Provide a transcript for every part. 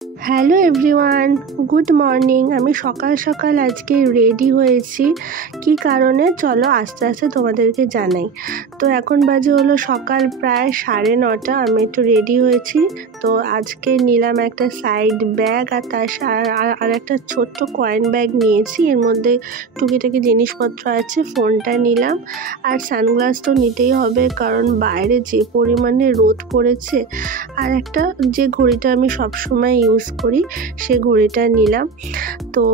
Hello everyone, good morning. আমি সকাল সকাল আজকে রেডি হয়েছি। কি কারণে চলো আস্তে আস্তে তোমাদেরকে জানাই। তো এখন বাজে হলো সকাল প্রায় 9:30। আমি একটু রেডি হয়েছি। তো আজকে নিলাম একটা সাইড ব্যাগ আর তার আর একটা ছোট্ট কয়েন ব্যাগ নিয়েছি। এর মধ্যে টুকিটাকি জিনিসপত্র আছে। ফোনটা নিলাম আর সানগ্লাস তো নিতেই হবে, কারণ বাইরে যে পরিমাণে রোদ পড়েছে। আর একটা যে ঘড়িটা আমি সবসময় ইউজ করি সে ঘড়িটা নিলাম। তো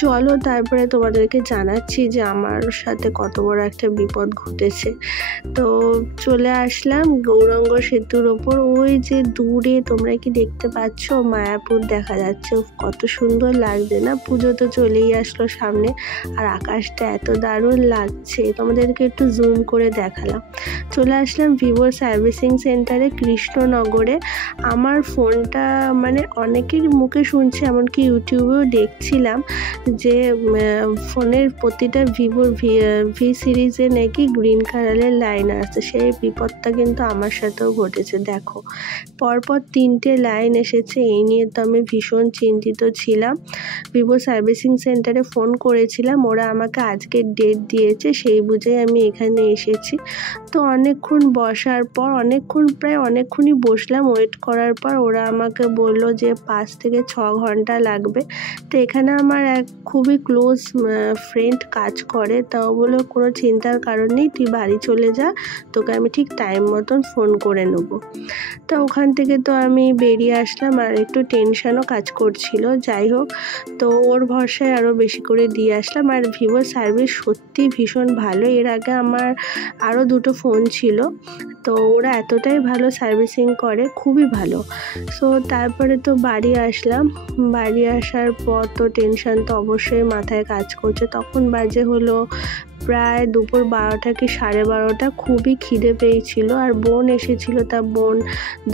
চলো তারপরে তোমাদেরকে জানাচ্ছি যে আমার সাথে কত বড় একটা বিপদ ঘটেছে। তো চলে আসলাম গৌরাঙ্গ সেতুর ওপর। ওই যে দূরে তোমরা কি দেখতে পাচ্ছ, মায়াপুর দেখা যাচ্ছে। কত সুন্দর লাগছে না? পুজো তো চলেই আসলো সামনে, আর আকাশটা এত দারুণ লাগছে। তোমাদেরকে একটু জুম করে দেখালাম। চলে আসলাম ভিভো সার্ভিসিং সেন্টারে কৃষ্ণনগরে। আমার ফোনটা মানে অনেকের মুখে শুনছি, এমনকি ইউটিউবেও দেখছিলাম যে ফোনের প্রতিটা ভিভোর ভি সিরিজে নাকি গ্রিন কালারের লাইন আসছে। সেই বিপদটা কিন্তু আমার সাথেও ঘটেছে। দেখো, পরপর 3টে লাইন এসেছে। এই নিয়ে তো আমি ভীষণ চিন্তিত ছিলাম। ভিভো সার্ভিসিং সেন্টারে ফোন করেছিলাম, ওরা আমাকে আজকের ডেট দিয়েছে, সেই বুঝেই আমি এখানে এসেছি। তো অনেকক্ষণ বসার পর প্রায় অনেকক্ষণই বসলাম। ওয়েট করার পর ওরা আমাকে বলল যে 5 থেকে 6 ঘন্টা লাগবে। তো এখানে আমার এক খুবই ক্লোজ ফ্রেন্ড কাজ করে। তাও বললো কোনো চিন্তার কারণ নেই, তুই বাড়ি চলে যা, তোকে আমি ঠিক টাইম মতন ফোন করে নেবো। তো ওখান থেকে তো আমি বেরিয়ে আসলাম, আর একটু টেনশনও কাজ করছিল। যাই হোক, তো ওর ভরসায় আরও বেশি করে দিয়ে আসলাম। আর ভিভো সার্ভিস সত্যি ভীষণ ভালো। এর আগে আমার আরও 2টো ফোন ছিল, তো ওরা এতটাই ভালো সার্ভিসিং করে, খুবই ভালো। সো তারপরে তো বাড়ি আসলাম। বাড়ি আসার পর তো টেনশন তো অবশ্যই মাথায় কাজ করছে। তখন বাজে হলো প্রায় দুপুর 12টা কি 12:30। খুবই খিদে পেয়েছিল, আর বোন এসেছিল। তা বোন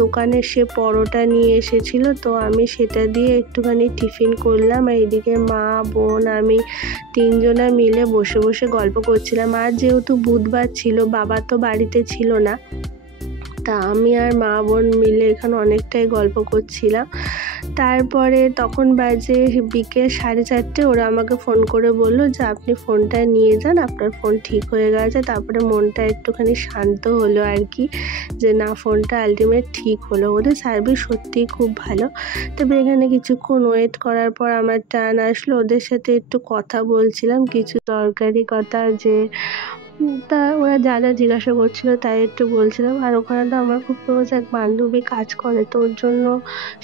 দোকানে সে পরোটা নিয়ে এসেছিল, তো আমি সেটা দিয়ে একটুখানি টিফিন করলাম। আর এদিকে মা, বোন, আমি 3জনা মিলে বসে বসে গল্প করছিলাম। আর যেহেতু বুধবার ছিল, বাবা তো বাড়িতে ছিল না, তা আমি আর মা বোন মিলে এখানে অনেকটাই গল্প করছিলাম। তারপরে তখন বাজে বিকেল 4:30। ওরা আমাকে ফোন করে বললো যে আপনি ফোনটা নিয়ে যান, আপনার ফোন ঠিক হয়ে গেছে। তারপরে মনটা একটুখানি শান্ত হলো আর কি, যে না, ফোনটা আলটিমেট ঠিক হলো। ওদের সার্ভিস সত্যিই খুব ভালো। তবে এখানে কিছুক্ষণ ওয়েট করার পর আমার টার্ন আসলো। ওদের সাথে একটু কথা বলছিলাম, কিছু দরকারি কথা, যে তা ওরা যা যা জিজ্ঞাসা করছিল তাই একটু বলছিলাম। আর ওখানে তো আমার খুব ক্লোজ এক বান্ধবী কাজ করে, তো ওর জন্য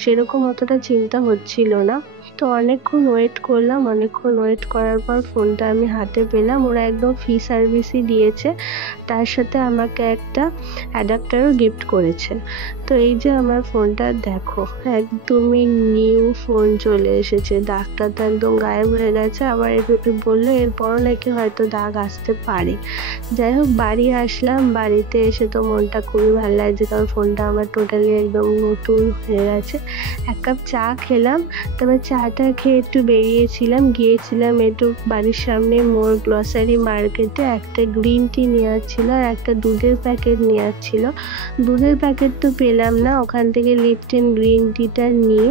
সেরকম অতটা চিন্তা হচ্ছিল না। তো অনেকক্ষণ ওয়েট করলাম। অনেকক্ষণ ওয়েট করার পর ফোনটা আমি হাতে পেলাম। ওরা একদম ফ্রি সার্ভিসই দিয়েছে, তার সাথে আমাকে একটা অ্যাডাপ্টারও গিফট করেছে। তো এই যে আমার ফোনটা দেখো, একদমই নিউ ফোন চলে এসেছে। দাগটা তো একদম গায়েব হয়ে গেছে। আবার বললো এরপরও নাকি হয়তো দাগ আসতে পারে। যাই হোক, বাড়ি আসলাম। বাড়িতে এসে তো মনটা খুবই ভালো লাগছে, কারণ ফোনটা আমার টোটালি একদম নতুন হয়ে গেছে। 1 কাপ চা খেলাম। তবে চাটা খেয়ে একটু গিয়েছিলাম একটু বাড়ির সামনে মোর গ্লসারি মার্কেটে। একটা গ্রিন টি নেওয়ার ছিল, আর একটা দুধের প্যাকেট নেওয়ার ছিল। দুধের প্যাকেট তো পেলাম না, ওখান থেকে লিপটন গ্রিন টিটা নিয়ে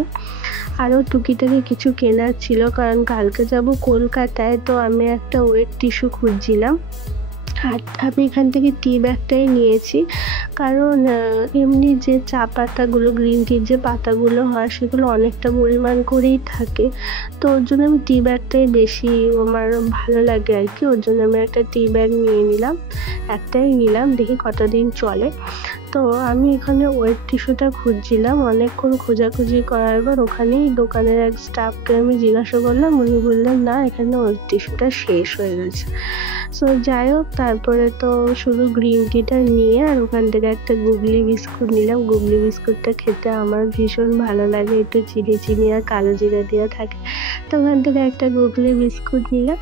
আরও টুকিটাকি কিছু কেনার ছিল, কারণ কালকে যাব কলকাতায়। তো আমি একটা ওয়েট টিস্যু খুঁজছিলাম, আর আমি এখান থেকে টি ব্যাগটাই নিয়েছি, কারণ এমনি যে চা পাতাগুলো, গ্রিন টির যে পাতাগুলো হয়, সেগুলো অনেকটা পরিমাণ করেই থাকে। তো ওর জন্য আমি টি ব্যাগটাই বেশি আমার ভালো লাগে আর কি। ওর জন্য আমি একটা টি ব্যাগ একটাই নিলাম, দেখি কতদিন চলে। তো আমি এখানে ওয়েট টিস্যুটা খুঁজছিলাম। অনেকক্ষণ খোঁজাখুঁজি করার পর ওখানেই দোকানের এক স্টাফকে আমি জিজ্ঞাসা করলাম। উনি বললেন না, এখানে ওয়েট টিস্যুটা শেষ হয়ে গেছে। সো যাই হোক, তারপরে তো শুধু গ্রিন টিটা নিয়ে আর ওখান থেকে একটা গুগলি বিস্কুট নিলাম। গুগলি বিস্কুটটা খেতে আমার ভীষণ ভালো লাগে, একটু চিনি আর কালো জিরা দেওয়া থাকে। তো ওখান থেকে একটা গুগলি বিস্কুট নিয়ে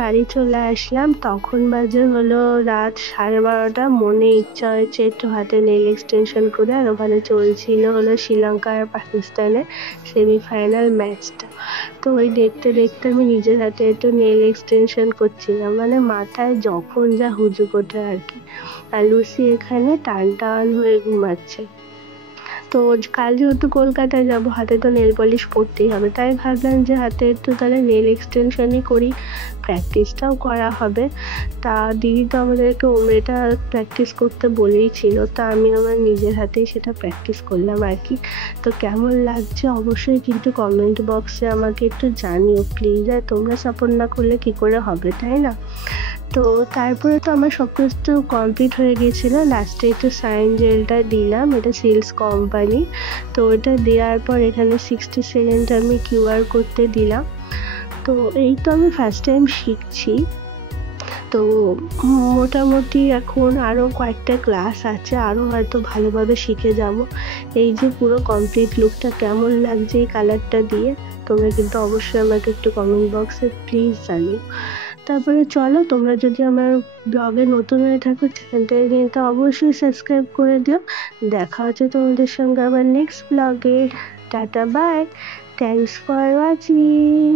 বাড়ি চলে আসলাম। তখন বাজে হলো রাত 12:30। মনে ইচ্ছা হয়েছে একটু হাতে নেল এক্সটেনশন করে। আর ওখানে চলছিল হলো শ্রীলঙ্কা আর পাকিস্তানের সেমিফাইনাল ম্যাচটা। তো ওই দেখতে দেখতে আমি নিজের হাতে একটু নেল এক্সটেনশন করছিলাম, মানে মাথায় যখন যা হুজুক ওঠে আর কি। আর লুসি এখানে টান টান হয়ে ঘুমাচ্ছে। তো তো কাল যেহেতু কলকাতায় যাবো, হাতে তো নেল পলিশ পরতেই হবে, তাই ভাবলাম যে হাতে একটু তাহলে নেল এক্সটেনশনই করি, প্র্যাকটিসটাও করা হবে। তা দিদি তো আমাদেরকে ওমরেটা প্র্যাকটিস করতে বলেই ছিল, তা আমি আমার নিজের হাতেই সেটা প্র্যাকটিস করলাম আর কি। তো কেমন লাগছে অবশ্যই কিন্তু কমেন্ট বক্সে আমাকে একটু জানিও প্লিজ, আর তোমরা সাপোর্ট না করলে কী করে হবে, তাই না? তো তারপরে তো আমার সব কিছু কমপ্লিট হয়ে গিয়েছিলো, লাস্টে একটু সাইন জেলটা দিলাম, এটা সিলস কোম্পানি। তো এটা দেওয়ার পর এখানে 60 সেকেন্ড আমি কিউআর করতে দিলাম। তো এই তো আমি ফার্স্ট টাইম শিখছি, তো মোটামুটি এখন আরও কয়েকটা ক্লাস আছে, আরও হয়তো ভালোভাবে শিখে যাব। এই যে পুরো কমপ্লিট লুকটা কেমন লাগছে এই কালারটা দিয়ে, তোমরা কিন্তু অবশ্যই আমাকে একটু কমেন্ট বক্সে প্লিজ জানিও। তারপরে চলো, তোমরা যদি আমার ব্লগে নতুন হয়ে থাকো চ্যানেলটাকে কিন্তু অবশ্যই সাবস্ক্রাইব করে দিও। দেখা হচ্ছে তোমাদের সঙ্গে আবার নেক্সট ব্লগে। Tata bye, thanks for watching.